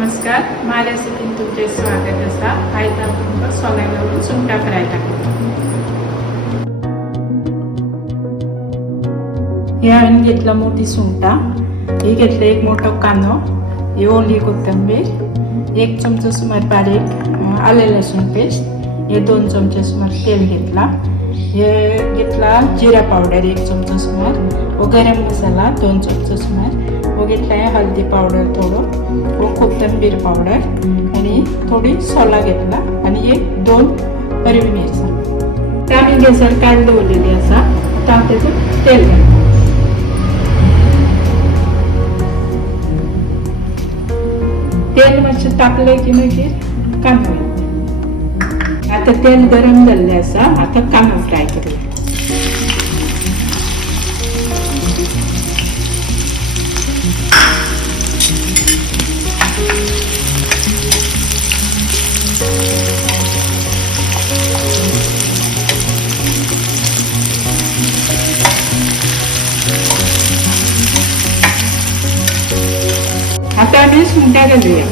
नमस्कार, माझ्या रेसिपीत तुमचे स्वागत असा. आयता आपण सोलायला सुंगटा फ्राय टाकतो. हे हांवें घेतला मोठी सुंगटा, हे घेतलं एक मोठा कांदो, ही ओली कोथिंबीर, 1 चमचा सुमार बारीक आले लसूण पेस्ट, हे 2 चमचे सुमार तेल घेतला, हे घेतला जिरा पावडर 1 चमचा सुमार, व गरम मसाला 2 चमचे सुमार, व घेतला आहे हळदी पावडर थोडं, व कोथिंबीर पावडर आणि थोडी सोला घेतला आणि एक 2 हिरवी मिरसांग. त्या मी गॅसार काढ दवरलेली असा. आता त्यातून तेल घालतो. तेल मातशें तापलें की मागीर कांदो. आता तेल गरम जाल्लें आसा. आता कांदो फ्राय करूया. आता आम्ही सुंगटा घालूया.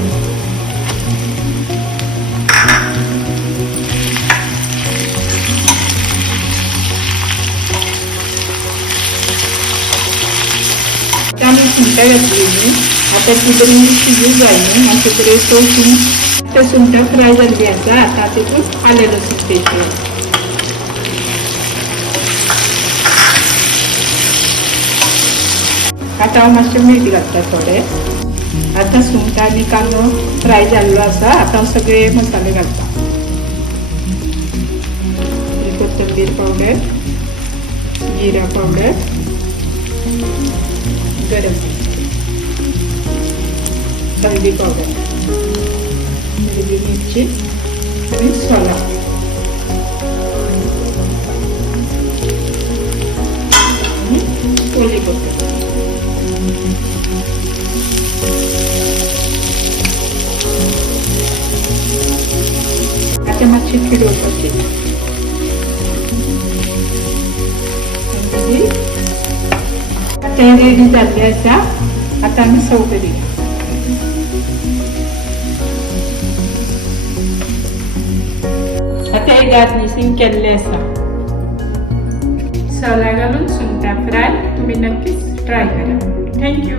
आम्ही सुंगटा घातलेली. आता तिकडे शिजू जाईल आणि तिकडे तोसून त्या सुंगटा फ्राय झाली असा. आता तिथून आले लसूण पेस्ट. आता मातशें मीठ घालता थोडे. आता सुंगटा आणि कांदो फ्राय जाल्लो आसा. आता सगळे मसाले घालता. कोथिंबीर पावडर, जिरा पावडर, गरम हळदी पावडर, हिरवी मिरची आणि सोला. ओली कोथिंबीर. आता मातशी फिरवपाची. आता रेडी जाल्ले आसा. आता आमी सर्व करूया. आता हे गार्निशिंग केल्ले आसा. सोला घालून सुंगटा फ्राय तुम्ही नक्कीच ट्राय करा. थँक्यू.